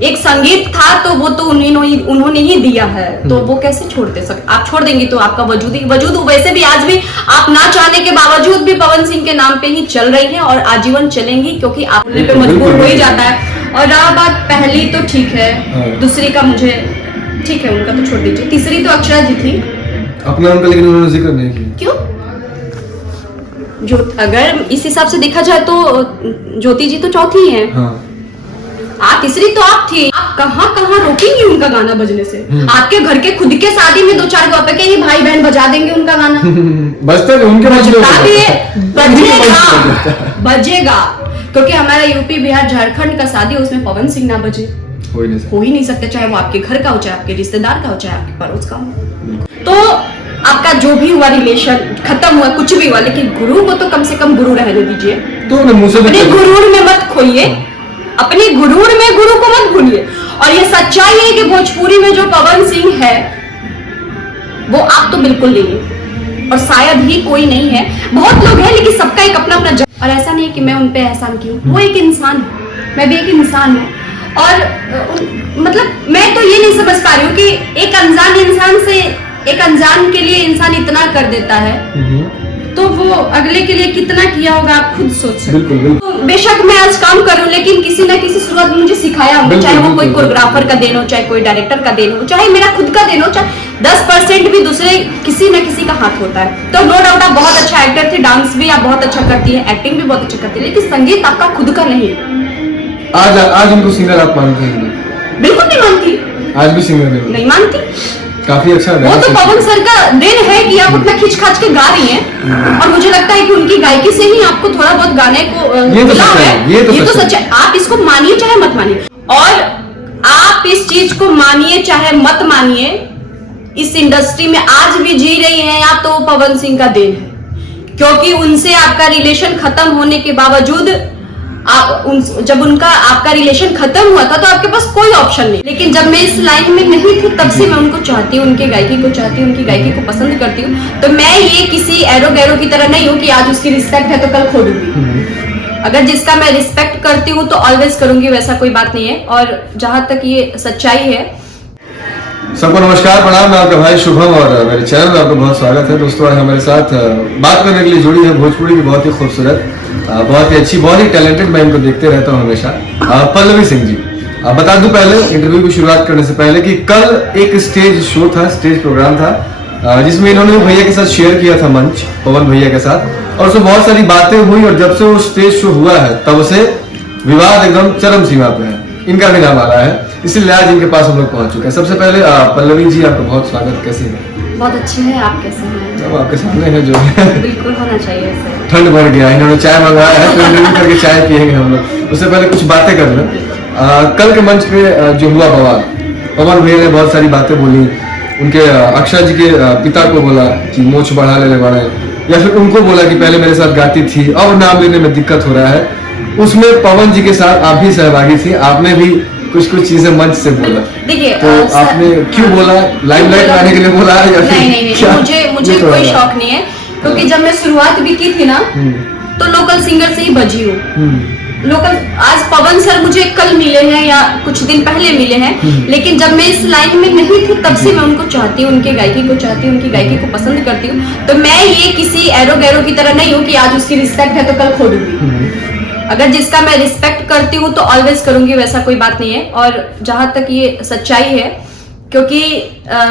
एक संगीत था तो वो तो उन्होंने ही दिया है, तो वो कैसे छोड़ दे सकते? आप छोड़ देंगे तो आपका वजूद वैसे भी आज भी आप ना चाहने के बावजूद भी पवन सिंह के नाम पे ही चल रही है और आजीवन चलेंगी, क्योंकि आप पे मजबूर हो ही जाता है। और रहा बात पहली तो ठीक है, दूसरी का मुझे ठीक है, उनका तो छोड़ दीजिए, तीसरी तो अक्षरा जी थी अपना उनका, लेकिन उन्होंने जिक्र नहीं किया। क्यों? जो अगर इस हिसाब से देखा जाए तो ज्योति जी तो चौथी हैं। तीसरी तो आप थी। आप कहाँ रोकेंगी उनका गाना बजने से? आपके घर के खुद के शादी में 2-4 गो पे ही भाई बहन बजा देंगे उनका गाना। बजता तो उनके बजेगा, क्योंकि हमारा यूपी बिहार झारखंड का शादी उसमें पवन सिंह ना बजे हो ही नहीं सकते, चाहे वो आपके घर का हो, चाहे आपके रिश्तेदार का हो, चाहे आपके पड़ोस का हो। तो आपका जो भी हुआ रिलेशन खत्म हुआ, कुछ भी हुआ, लेकिन गुरु को तो कम से कम गुरु रहने दीजिए। तो अपने गुरूर में मत खोइए, अपने गुरूर में गुरु को मत भूलिए। और ये सच्चाई है कि भोजपुरी में जो पवन सिंह है वो आप तो बिल्कुल नहीं है, और शायद ही कोई नहीं है। बहुत लोग हैं लेकिन सबका एक अपना अपना और ऐसा नहीं कि मैं उन पे एहसान की हूँ, वो एक इंसान है, मैं भी एक इंसान हूँ। और मतलब मैं तो ये नहीं समझ पा रही हूँ कि एक अनजान इंसान से, एक अनजान के लिए इंसान इतना कर देता है, तो वो अगले के लिए कितना किया होगा आप खुद सोच सकते हैं। तो बेशक मैं आज काम करूं, लेकिन किसी ना किसी शुरुआत में मुझे सिखाया होगा, चाहे वो कोई कोरियोग्राफर का देन हो, चाहे कोई डायरेक्टर का देन हो, चाहे मेरा खुद का देन हो, चाहे 10% भी दूसरे किसी न किसी का हाथ होता है। तो नो डाउट आप बहुत अच्छा एक्टर थे, डांस भी आप बहुत अच्छा करती है, एक्टिंग भी बहुत अच्छा करती है, लेकिन संगीत आपका खुद का नहीं। आज उनको सिंगर आप मानते हैं? बिल्कुल नहीं मानती, आज भी सिंगर नहीं मानती। काफी अच्छा वो तो पवन सर का देन है कि आप उतना खींच खाच के गा रही हैं, और मुझे लगता है कि उनकी गायकी से ही आपको थोड़ा बहुत गाने को मिला है। ये तो सच है। आप इसको मानिए चाहे मत मानिए, और आप इस चीज को मानिए चाहे मत मानिए, इस इंडस्ट्री में आज भी जी रही हैं आप तो पवन सिंह का देन है, क्योंकि उनसे आपका रिलेशन खत्म होने के बावजूद जब उनका आपका रिलेशन खत्म हुआ था तो आपके पास कोई ऑप्शन नहीं। लेकिन जब मैं इस लाइन में नहीं थी तब से मैं उनको चाहती हूँ, उनके गायकी को चाहती हूँ, उनकी गायकी को पसंद करती हूँ। तो मैं ये किसी एरो गैरो की तरह नहीं हूँ कि आज उसकी रिस्पेक्ट है तो कल खो दूंगी। अगर जिसका मैं रिस्पेक्ट करती हूँ तो ऑलवेज करूंगी, वैसा कोई बात नहीं है। और जहां तक ये सच्चाई है। सबको नमस्कार, प्रणाम। मैं आपका भाई शुभम और मेरे चैनल में आपका बहुत स्वागत है। दोस्तों आज हमारे साथ बात करने के लिए जुड़ी है भोजपुरी की बहुत ही खूबसूरत, बहुत ही अच्छी, बहुत ही टैलेंटेड, मैं इनको देखते रहता हूँ हमेशा, पल्लवी सिंह जी। बता दूं पहले इंटरव्यू की शुरुआत करने से पहले कि कल एक स्टेज शो था, स्टेज प्रोग्राम था, जिसमें इन्होंने भैया के साथ शेयर किया था मंच, पवन भैया के साथ, और उसमें बहुत सारी बातें हुई। और जब से वो स्टेज शो हुआ है तब से विवाद एकदम चरम सीमा पे है, इनका भी नाम आ रहा है, इसीलिए आज इनके पास हम लोग पहुंच चुके हैं। सबसे पहले पल्लवी जी आपका बहुत स्वागत, कैसे हैं? बहुत अच्छे हैं, आप कैसे हैं? अब आपके सामने है जो बिल्कुल होना चाहिए ऐसे। ठंड बढ़ गया, इन्होंने चाय मंगाया है तो इंटरव्यू करके चाय पियेंगे हम लोग। उससे पहले कुछ बातें कर लें। कल के मंच पे जो हुआ बवाल, पवन भैया ने बहुत सारी बातें बोली, उनके अक्षरा जी के पिता को बोला कि मोछ बढ़ा ले बड़े, या फिर उनको बोला कि पहले मेरे साथ गाती थी अब नाम लेने में दिक्कत हो रहा है। उसमें पवन जी के साथ आप भी सहभागी थी, आपने भी कुछ चीजें मंच से बोला। देखिए तो आपने क्यों बोला? लाइमलाइट आने के लिए बोला या फिर नहीं, मुझे कोई शौक नहीं है, क्योंकि जब मैं शुरुआत भी की थी ना तो लोकल सिंगर से ही बजी हूँ। लोकल आज पवन सर मुझे कल मिले हैं या कुछ दिन पहले मिले हैं, लेकिन जब मैं इस लाइन में नहीं थी तब से मैं उनको चाहती हूँ, उनके गायकी को चाहती हूँ, उनकी गायकी को पसंद करती हूँ। तो मैं ये किसी एरो गैरो की तरह नहीं हूँ कि आज उसकी रिस्पेक्ट है तो कल खो दूंगी। अगर जिसका मैं रिस्पेक्ट करती हूँ तो ऑलवेज करूंगी, वैसा कोई बात नहीं है। और जहां तक ये सच्चाई है, क्योंकि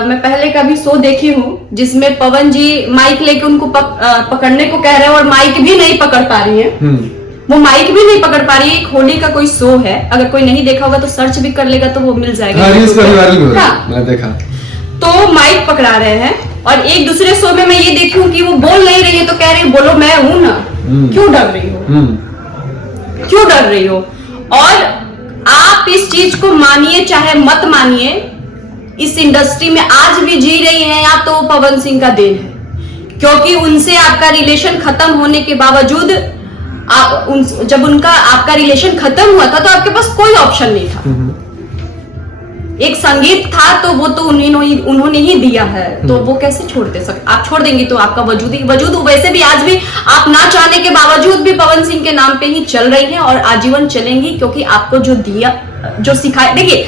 मैं पहले का भी शो देखी हूँ जिसमें पवन जी माइक लेके उनको पकड़ने को कह रहे हैं और माइक भी नहीं पकड़ पा रही है। वो माइक भी नहीं पकड़ पा रही है। एक होली का कोई शो है, अगर कोई नहीं देखा होगा तो सर्च भी कर लेगा तो वो मिल जाएगा। मैंने देखा। तो माइक पकड़ा रहे हैं, और एक दूसरे शो में मैं ये देखी हूँ कि वो बोल नहीं रही है तो कह रही बोलो मैं हूं ना, क्यों डर रही हो, क्यों डर रही हो? और आप इस चीज को मानिए चाहे मत मानिए, इस इंडस्ट्री में आज भी जी रही हैं आप तो पवन सिंह का देन है, क्योंकि उनसे आपका रिलेशन खत्म होने के बावजूद जब उनका आपका रिलेशन खत्म हुआ था तो आपके पास कोई ऑप्शन नहीं था। एक संगीत था तो वो तो उन्होंने ही दिया है, तो वो कैसे छोड़ दे सकते? आप छोड़ देंगे तो आपका वजूद वैसे भी आज भी आप ना चाहने के बावजूद भी पवन सिंह के नाम पे ही चल रही है और आजीवन चलेंगी, क्योंकि आपको जो दिया, जो सिखाया, देखिए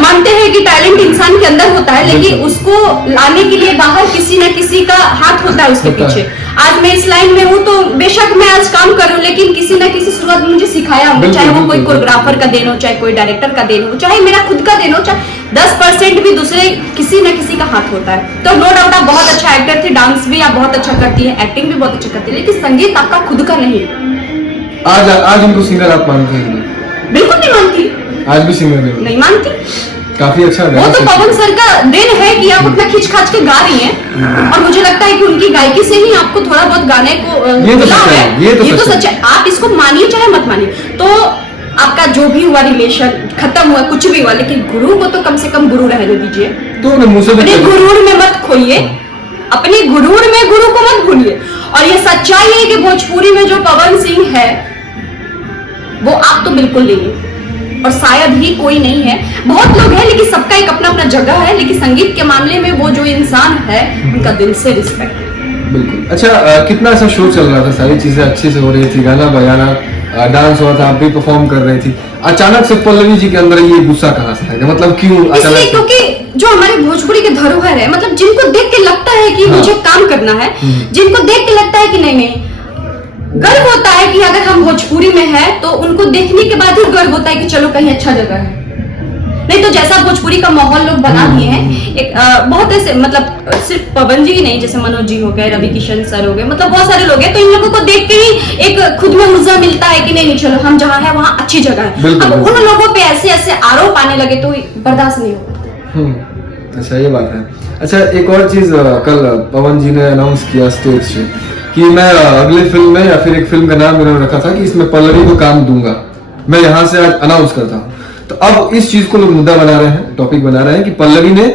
मानते हैं कि टैलेंट इंसान के अंदर होता है, लेकिन उसको लाने के लिए बाहर किसी न किसी का हाथ होता है उसके पीछे। आज मैं इस लाइन में हूँ तो बेशक मैं आज काम कर रही हूँ, लेकिन किसी न किसी शुरुआत में मुझे सिखाया होगा, चाहे वो कोई कोरियोग्राफर का देन हो, चाहे कोई डायरेक्टर का देन हो, चाहे मेरा खुद का देन हो, चाहे 10% भी दूसरे किसी न किसी का हाथ होता है। तो नो डाउट आप बहुत अच्छा एक्टर थे, डांस भी आप बहुत अच्छा करती है, एक्टिंग भी बहुत अच्छा करती है, लेकिन संगीत आपका खुद का नहीं है। आज उनको सिंगर आप मानते हैं? बिल्कुल नहीं मानती, आज भी सिंगर नहीं मानती। काफी अच्छा वो तो पवन सर का देन है कि आप उतना खींच खाच के गा रही हैं, और मुझे लगता है कि उनकी गायकी से ही आपको थोड़ा बहुत गाने को मिला है। ये तो सच है, आप इसको मानिए चाहे मत मानिए। तो आपका जो भी हुआ रिलेशन खत्म हुआ, कुछ भी हुआ, लेकिन गुरु को तो कम से कम गुरु रहने दीजिए। तो अपने गुरूर में मत खोइए, अपने गुरूर में गुरु को मत भूलिए। और ये सच्चाई है कि भोजपुरी में जो पवन सिंह है वो आप तो बिल्कुल नहीं है, और शायद ही कोई नहीं है। बहुत लोग हैं, लेकिन सबका एक अपना अपना जगह है, लेकिन संगीत के मामले में वो जो इंसान है उनका दिल से रिस्पेक्ट है। बिल्कुल। अच्छा, कितना ऐसा शो चल रहा था, सारी चीजें अच्छे से हो रही थी, गाना बजाना, डांस हुआ था, आप भी परफॉर्म कर रही थी, अचानक से पल्लवी जी के अंदर ये गुस्सा कहाँ से आएगा? मतलब क्यों इसलिए क्योंकि जो हमारे भोजपुरी के धरोहर है, मतलब जिनको देख के लगता है कि मुझे काम करना है, जिनको देख के लगता है कि नहीं गर्व होता है कि अगर हम भोजपुरी में है, तो उनको देखने के बाद ही गर्व होता है कि चलो कहीं अच्छा जगह है। नहीं तो जैसा भोजपुरी का माहौल लोग बना दिए हैं, एक बहुत ऐसे, मतलब सिर्फ पवन जी ही नहीं, जैसे मनोज जी हो गए, रवि किशन सर हो गए, मतलब बहुत सारे लोग हैं, तो इन लोगों को देख के ही एक खुद में ऊर्जा मिलता है कि नहीं चलो हम जहाँ है वहाँ अच्छी जगह है। अब उन लोगों पे ऐसे ऐसे आरोप आने लगे तो बर्दाश्त नहीं होता। अच्छा, ये बात है। अच्छा, एक और चीज, कल पवन जी ने अनाउंस किया स्टेज से कि मैं अगले फिल्म में, या फिर एक फिल्म का नाम इन्होंने रखा था कि इसमें पल्लवी को काम दूंगा, मैं यहाँ से आज अनाउंस करता हूँ। तो अब इस चीज को लोग मुद्दा बना रहे हैं, टॉपिक बना रहे हैं कि पल्लवी ने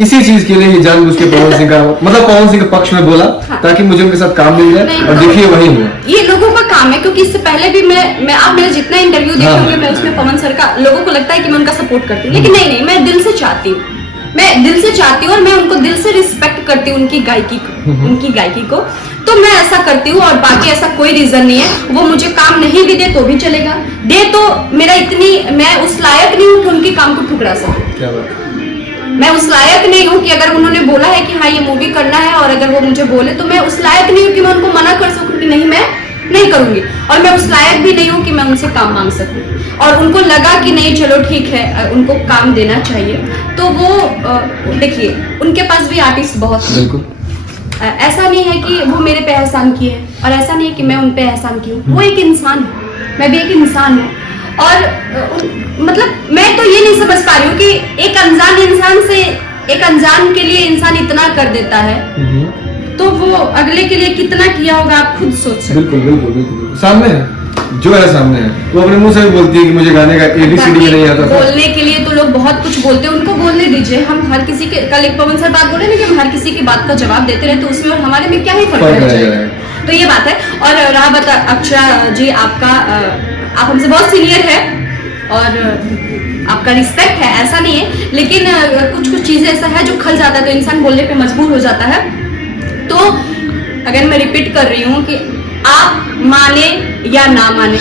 इसी चीज के लिए ये जानबूझ के पवन सिंह का, मतलब पवन सिंह के पक्ष में बोला, ताकि मुझे उनके साथ काम मिल जाए, और देखिए वही हुआ। ये लोगों का काम है, क्योंकि इससे पहले भी मैं आप मेरा जितना इंटरव्यू देखे होंगे, मैं उसमें पवन सर का, लोगों को लगता है कि मैं उनका सपोर्ट करती हूँ, लेकिन नहीं, मैं दिल से चाहती हूँ, और मैं उनको दिल से रिस्पेक्ट करती हूँ, उनकी गायकी को, तो मैं ऐसा करती हूँ। और बाकी ऐसा कोई रीजन नहीं है, वो मुझे काम नहीं भी दे तो भी चलेगा, दे तो मैं उस लायक नहीं हूँ कि उनके काम को ठुकरा सकूं। क्या बात? मैं उस लायक नहीं हूँ कि अगर उन्होंने बोला है कि हाँ ये मूवी करना है, और अगर वो मुझे बोले, तो मैं उस लायक नहीं हूँ कि मैं उनको मना कर सकूं कि नहीं मैं नहीं करूंगी, और मैं उस लायक भी नहीं हूँ कि मैं उनसे काम मांग सकूं। और उनको लगा कि नहीं चलो ठीक है, उनको काम देना चाहिए, तो वो देखिए उनके पास भी आर्टिस्ट बहुत हैं। ऐसा नहीं है कि वो मेरे पे एहसान किए, और ऐसा नहीं है कि मैं उन पे एहसान की हूँ। वो एक इंसान है, मैं भी एक इंसान हूँ, और मतलब मैं तो ये नहीं समझ पा रही हूँ कि एक अनजान इंसान से, एक अनजान के लिए इंसान इतना कर देता है, तो वो अगले के लिए कितना किया होगा आप खुद सोच सकते। बिल्कुल सामने है, जो है सामने है, वो अपने मुंह से भी बोलती है कि मुझे गाने का ABCD नहीं आता था। बोलने के लिए तो लोग बहुत कुछ बोलते हैं, उनको बोलने दीजिए। हम हर किसी के, कल एक पवन सर बात बोले ना कि हम हर किसी की बात का जवाब देते रहे, तो उसमें और हमारे में क्या ही फर्क रह जाएगा। तो ये बात है। और रहा बात अक्षरा जी, आप हमसे बहुत सीनियर है और आपका रिस्पेक्ट है, ऐसा नहीं है, लेकिन कुछ चीजें ऐसा है जो खल जाता है, तो इंसान बोलने पे मजबूर हो जाता है। तो अगर मैं रिपीट कर रही हूँ कि आप माने या ना माने,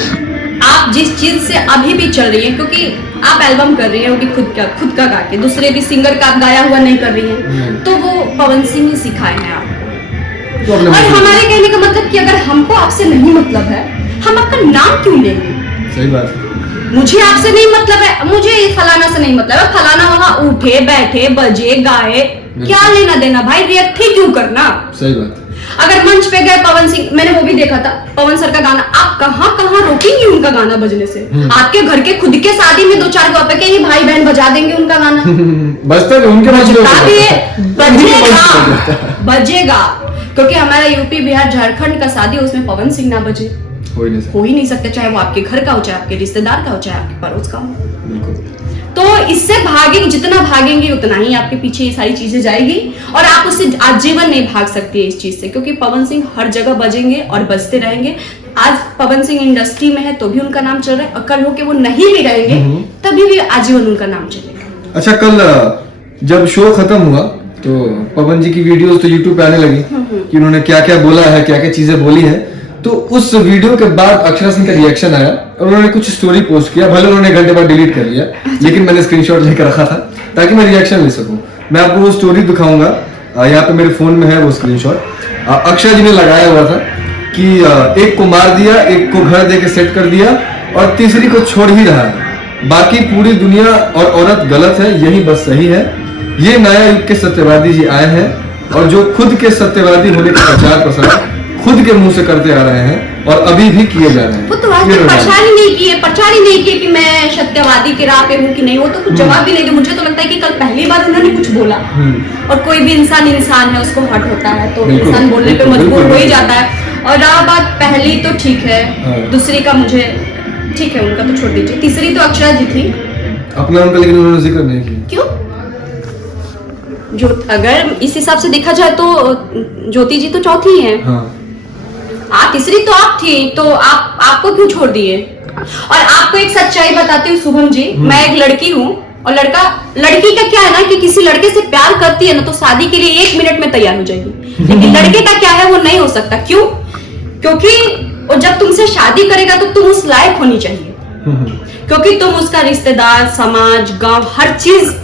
आप जिस चीज से अभी भी चल रही है, क्योंकि आप एल्बम कर रही है वो भी खुद का गा के, दूसरे भी सिंगर का आप गाया हुआ नहीं कर रही है, तो वो पवन सिंह ही सिखाए हैं आपको। तो और हमारे कहने का मतलब कि अगर हमको आपसे नहीं मतलब है, हम आपका नाम क्यों लेंगे? सही बात। मुझे आपसे नहीं मतलब है, मुझे फलाना से नहीं मतलब है, फलाना वहां उठे बैठे बजे गाए, क्या लेना देना भाई, रिएक्ट ही क्यों करना? सही बात। अगर मंच पे गए पवन सिंह, मैंने वो भी देखा था पवन सर का गाना, आप कहाँ रोकेंगे उनका गाना बजने से? आपके घर के खुद के शादी में 2-4 गो आपके ही भाई बहन बजा देंगे उनका गाना, बजता है उनके बजेगा, क्योंकि हमारा यूपी बिहार झारखंड का शादी, उसमें पवन सिंह ना बजे हो ही नहीं सकता, चाहे वो आपके घर का हो, चाहे आपके रिश्तेदार का हो, चाहे आपके पड़ोस का हो। तो इससे भागेंगे, जितना भागेंगे उतना ही आपके पीछे ये सारी चीजें जाएगी, और आप उससे आजीवन नहीं भाग सकते इस चीज से, क्योंकि पवन सिंह हर जगह बजेंगे और बजते रहेंगे। आज पवन सिंह इंडस्ट्री में है तो भी उनका नाम चल रहा है, और कल होके वो नहीं भी रहेंगे तभी भी आजीवन उनका नाम चलेगा। अच्छा, कल जब शो खत्म हुआ तो पवन जी की वीडियोस तो यूट्यूब पे आने लगी कि उन्होंने क्या क्या बोला है, क्या क्या चीजें बोली है। तो उस वीडियो के बाद अक्षरा सिंह का रिएक्शन आया और उन्होंने कुछ स्टोरी पोस्ट किया। भले उन्होंने घंटे बाद डिलीट कर लिया, लेकिन मैंने स्क्रीनशॉट लेकर रखा था ताकि मैं रिएक्शन ले सकूं। मैं आपको वो स्टोरी दिखाऊंगा, यहाँ पे मेरे फोन में है वो स्क्रीनशॉट। अक्षरा जी ने लगाया हुआ था कि एक को मार दिया, एक को घर दे के सेट कर दिया और तीसरी को छोड़ ही रहा है। बाकी पूरी दुनिया और औरत गलत है, यही बस सही है। ये नया युग के सत्यवादी जी आए हैं और जो खुद के सत्यवादी होने का प्रचार प्रसार खुद के मुंह से करते आ रहे हैं और अभी भी किए जा रहे हैं। वो तो आज तक प्रचार ही नहीं किए कि मैं सत्यवादी के राह पे हूँ कि नहीं। वो तो कुछ जवाब भी नहीं दे। मुझे तो लगता है कि कल पहली बार उन्होंने कुछ बोला, और कोई भी इंसान है, उसको हर्ट होता है तो इंसान बोलने पे मजबूर हो ही जाता है। और रहा बात पहली तो ठीक है, दूसरी का मुझे ठीक है, उनका तो छोड़ दीजिए। तीसरी तो अक्षरा जी थी अपना उनका, लेकिन उन्होंने जिक्र नहीं किया। क्यों? जो अगर इस हिसाब से देखा जाए तो ज्योति जी तो चौथी है। तीसरी तो आप थी, तो आपको क्यों छोड़ दिए? और आपको एक सच्चाई बताती हूँ शुभम जी, मैं एक लड़की हूँ और लड़की का क्या है ना कि किसी लड़के से प्यार करती है ना तो शादी के लिए 1 मिनट में तैयार हो जाएगी। लेकिन लड़के का क्या है, वो नहीं हो सकता। क्यों? क्योंकि वो जब तुमसे शादी करेगा तो तुम उस लायक होनी चाहिए, क्योंकि तुम उसका रिश्तेदार, समाज, गांव, हर चीज,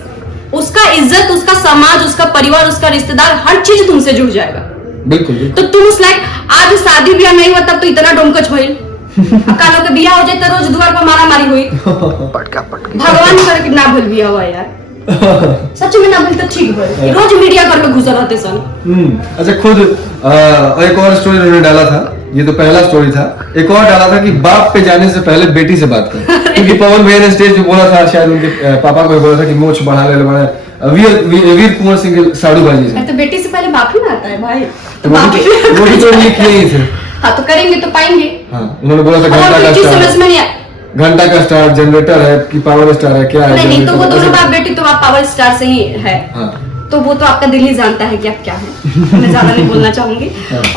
उसका इज्जत, उसका समाज, उसका परिवार, उसका रिश्तेदार, हर चीज तुमसे जुड़ जाएगा। बिल्कुल। तो तुम उस लायक, आज शादी ब्याह नहीं हुआ तब तो इतना डोमकच भइल। कालों के बियाह हो जाए तो रोज द्वार पर मारा मारी हुई। भगवान करे कि ना भूल बिया हुआ यार, सच में ना भूल तो ठीक भइल। रोज मीडिया घर में घुसा रहते सन। अच्छा, खुद एक और स्टोरी उन्होंने डाला था, ये तो पहला स्टोरी था। एक और डाला था कि बाप पे जाने से पहले बेटी से बात कर, क्योंकि पवन भैया ने स्टेज पे बोला था, शायद उनके पापा को बोला था कि मोछ बढ़ा ले, वीर कुंवर सिंह साड़ू बाजी से। तो बेटी से पहले बाप ही ना आता है भाई। तो वो भी तो लिखे ही थे। हाँ, तो करेंगे तो पाएंगे। हाँ, उन्होंने बोला था घंटा का स्टार जनरेटर है कि पावर स्टार है, क्या है? नहीं, तो वो दोनों बाप बेटी तो आप पावर स्टार से ही है। हाँ। तो वो तो आपका दिल ही जानता है कि आप क्या है। मैं ज्यादा नहीं बोलना चाहूंगी।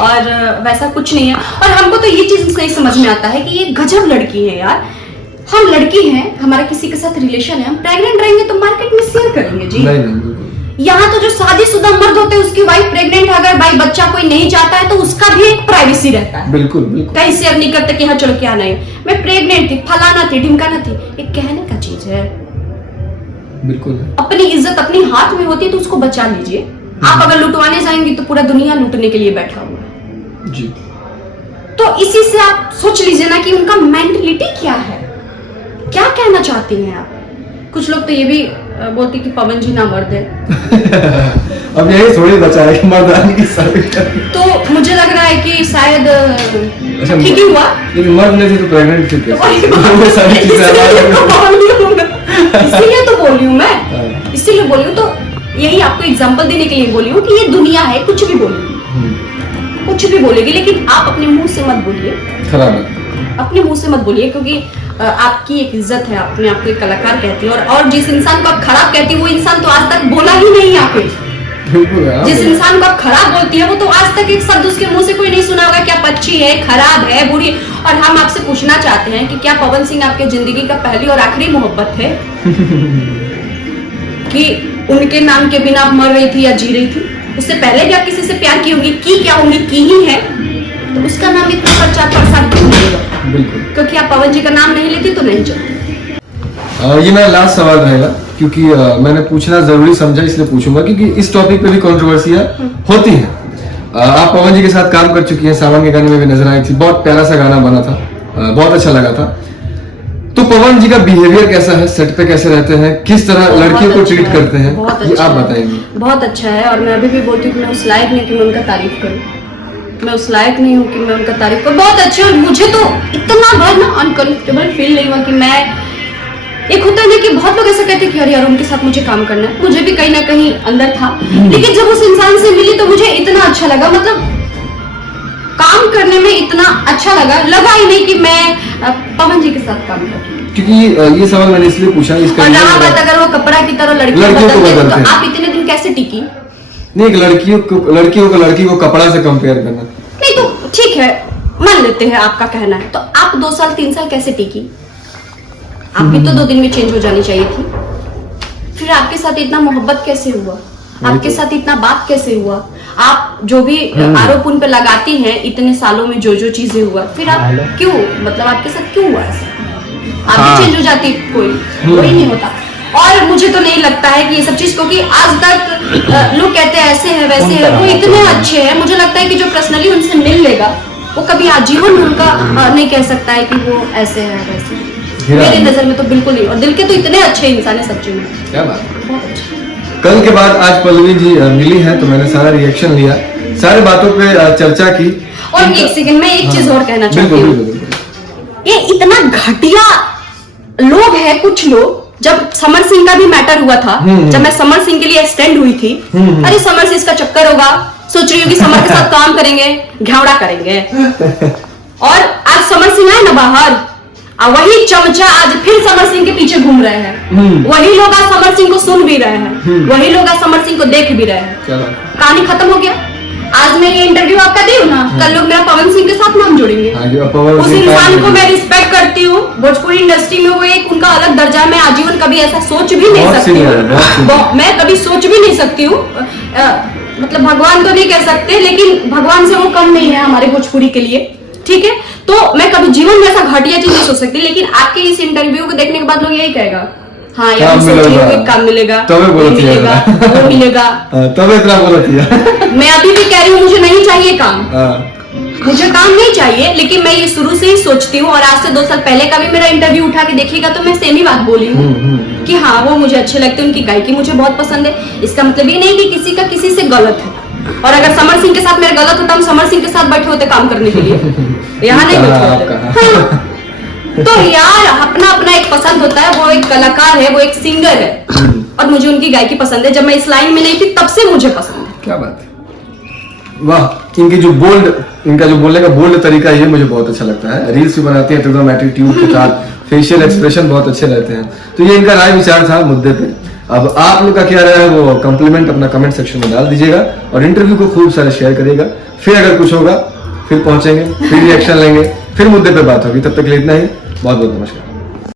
और वैसा कुछ नहीं है। और हमको तो ये चीज नहीं समझ में आता है कि ये गजब लड़की है यार। हम लड़की हैं, हमारा किसी के साथ रिलेशन है, हम प्रेग्नेंट रहेंगे तो मार्केट में शेयर करेंगे जी। नहीं। यहाँ तो जो शादीशुदा मर्द होते हैं उसकी वाइफ प्रेग्नेंट है, अगर भाई बच्चा कोई नहीं चाहता है तो उसका भी एक प्राइवेसी रहता है। बिल्कुल। कहीं शेयर नहीं करते कि हाँ चलो क्या नहीं, मैं प्रेग्नेंट थी, फलाना थी, ढिमकाना थी, ये कहने का चीज है। बिल्कुल। अपनी इज्जत अपने हाथ में होती है तो उसको बचा लीजिए। आप अगर लुटवाने जाएंगे तो पूरा दुनिया लूटने के लिए बैठा हुआ है जी। तो इसी से आप सोच लीजिए ना कि उनका मेंटलिटी क्या है, क्या कहना चाहती हैं आप। कुछ लोग तो ये भी बोलते कि पवन जी ना मर्द है। अब यही थोड़ी बचा है कि मर्दानी की साबित कर। तो मुझे लग रहा है कि शायद ठीक ही हुआ। लेकिन मर्द नहीं थी तो प्रेग्नेंट थी कैसे? इसीलिए तो बोली हूँ मैं, इसीलिए बोली हूँ। तो यही आपको एग्जांपल देने के लिए बोली हूँ कि ये दुनिया है, कुछ भी बोलेगी, कुछ भी बोलेगी, लेकिन आप अपने मुंह से मत बोलिए। खराब है, अपने मुंह से मत बोलिए, क्योंकि आपकी एक इज्जत है, अपने आप को एक कलाकार कहती है। और जिस इंसान को आप खराब कहती है वो इंसान तो आज तक बोला ही नहीं यहाँ पे। जिस इंसान को आप खराब बोलती है वो तो आज तक एक शब्द उसके मुंह से कोई नहीं सुना होगा, क्या पच्ची है, खराब है, बुरी। और हम आपसे पूछना चाहते हैं कि क्या पवन सिंह आपके जिंदगी का पहली और आखिरी मोहब्बत है? कि उनके नाम के बिना आप मर रही थी या जी रही थी? उससे पहले भी आप किसी से प्यार की होगी, की क्या होंगी, की ही है, तो उसका नाम इतना प्रचार प्रसार क्यों नहीं होगा? बिल्कुल। क्योंकि आप पवन जी का नाम नहीं लेती तो नहीं चलती। ये मेरा लास्ट सवाल रहेगा, क्योंकि मैंने पूछना जरूरी समझा इसलिए पूछूंगा, क्योंकि इस टॉपिक पे भी कंट्रोवर्सियां होती हैं। आप पवन जी के साथ काम कर चुकी हैं, सावन के गाने में भी नजर आई थी, बहुत प्यारा सा गाना बना था, बहुत अच्छा लगा था। तो पवन जी का बिहेवियर कैसा है, सेट पे कैसे रहते हैं, किस तरह लड़कियों को ट्रीट करते हैं, ये आप बताएंगे। बहुत अच्छा है, और मैं अभी भी बोलती हूँ कि मैं उस लायक नहीं कि मैं उनका तारीफ करूँ, मैं उस लायक नहीं हूँ कि मैं उनका तारीफ करूँ। बहुत अच्छे, और मुझे तो इतना बार ना अनकंफर्टेबल फील नहीं हुआ कि मैं, एक होता है ना कि बहुत लोग ऐसा कहते हैं कि अरे यार उनके साथ मुझे काम करना है, मुझे भी कहीं ना कहीं अंदर था, लेकिन जब उस इंसान से मिली तो मुझे इतना अच्छा लगा, मतलब काम करने में इतना अच्छा लगा ही नहीं कि मैं पवन जी के साथ काम करूँ। क्योंकि ये सवाल मैंने इसलिए पूछा, इसका और रहा बात अगर वो कपड़ा की तरह लड़कियों को बदलते तो आप इतने दिन कैसे टिकी? नहीं, लड़की को कपड़ा से कंपेयर करना नहीं, तो ठीक है, मान लेते हैं आपका कहना है, तो आप 2 साल 3 साल कैसे टिकी? आप भी तो 2 दिन में चेंज हो जानी चाहिए थी। फिर आपके साथ इतना मोहब्बत कैसे हुआ, आपके साथ इतना बात कैसे हुआ, आप जो भी आरोप उन पे लगाती हैं इतने सालों में जो जो चीजें हुआ, फिर आप क्यों, मतलब आपके साथ क्यों हुआ ऐसा? आप भी चेंज हो जाती, कोई नहीं होता। और मुझे तो नहीं लगता है कि ये सब चीज, क्योंकि आज तक लोग कहते हैं ऐसे हैं वैसे हैं, वो इतने अच्छे हैं, मुझे लगता है कि जो पर्सनली उनसे मिल लेगा वो कभी आजीवन उनका नहीं कह सकता है कि वो ऐसे है वैसे है। मेरी नजर में तो बिल्कुल नहीं। और दिल के तो इतने अच्छे इंसान है सच्ची में, क्या बात है। बहुत अच्छे। कल के बाद आज पल्लवी जी मिली है तो मैंने सारा रिएक्शन लिया, सारी बातों पे चर्चा की। और एक सेकंड में एक चीज और कहना चाहती हूँ, ये इतना घटिया लोग हैं कुछ लोग। जब समर सिंह का भी मैटर हुआ था, जब मैं समर सिंह के लिए स्टैंड हुई थी, अरे समर सिंह इसका चक्कर होगा, सोच रही हूँ कि समर के साथ काम करेंगे, घेवड़ा करेंगे। और आज समर सिंह आए ना बाहर, वही चमचा आज फिर समर सिंह के पीछे घूम रहे हैं। वही लोग आज समर सिंह को सुन भी रहे हैं, वही लोग आज समर सिंह को देख भी रहे हैं। कहानी खत्म हो गया। आज मैं ये इंटरव्यू आपका दी हूँ ना, कल लोग मेरा पवन सिंह के साथ नाम जोड़ेंगे। उस इंसान को मैं रिस्पेक्ट करती हूँ, भोजपुरी इंडस्ट्री में वो एक उनका अलग दर्जा है। मैं आजीवन कभी ऐसा सोच भी नहीं सकती हूँ, मैं कभी सोच भी नहीं सकती हूँ। मतलब भगवान तो नहीं कह सकते, लेकिन भगवान से वो कम नहीं है हमारे भोजपुरी के लिए, ठीक है। तो मैं कभी जीवन में ऐसा घटिया चीज नहीं सोच सकती, लेकिन आपके इस इंटरव्यू को देखने के बाद लोग यही कहेगा, हाँ यार काम मिलेगा, वो मिलेगा, तब इतना बोलती है। मैं अभी भी कह रही हूँ मुझे नहीं चाहिए काम, मुझे काम नहीं चाहिए, लेकिन मैं ये शुरू से ही सोचती हूँ। और आज से 2 साल पहले का भी मेरा इंटरव्यू उठा के देखिएगा तो मैं सेम ही बात बोली हूँ कि हाँ वो मुझे अच्छे लगते हैं, उनकी गायकी मुझे बहुत पसंद है। इसका मतलब ये नहीं कि किसी का किसी से गलत है। और अगर समर सिंह के साथ मेरा गलत होता, हम समर सिंह के साथ बैठे होते काम करने के लिए, यहाँ नहीं बैठे होते। तो यार अपना अपना एक पसंद होता है, वो एक कलाकार है, वो एक सिंगर है, और मुझे उनकी गायकी पसंद है। जब मैं इस लाइन में नहीं थी तब से मुझे पसंद है। क्या बात है, वाह। इनका जो बोलने का बोल्ड तरीका ये मुझे बहुत अच्छा लगता है। रील्स भी बनाते हैं तो एकदम एटीट्यूड के साथ, फेशियल एक्सप्रेशन बहुत अच्छे रहते हैं। तो ये इनका राय विचार था मुद्दे पे। अब आप लोग का क्या राय है वो कमेंट अपना कमेंट सेक्शन में डाल दीजिएगा, और इंटरव्यू को खूब सारे शेयर करिएगा। फिर अगर कुछ होगा फिर पहुंचेंगे, फिर रिएक्शन लेंगे, फिर मुद्दे पे बात होगी। तब तक के लिए इतना ही, बहुत बहुत नमस्कार।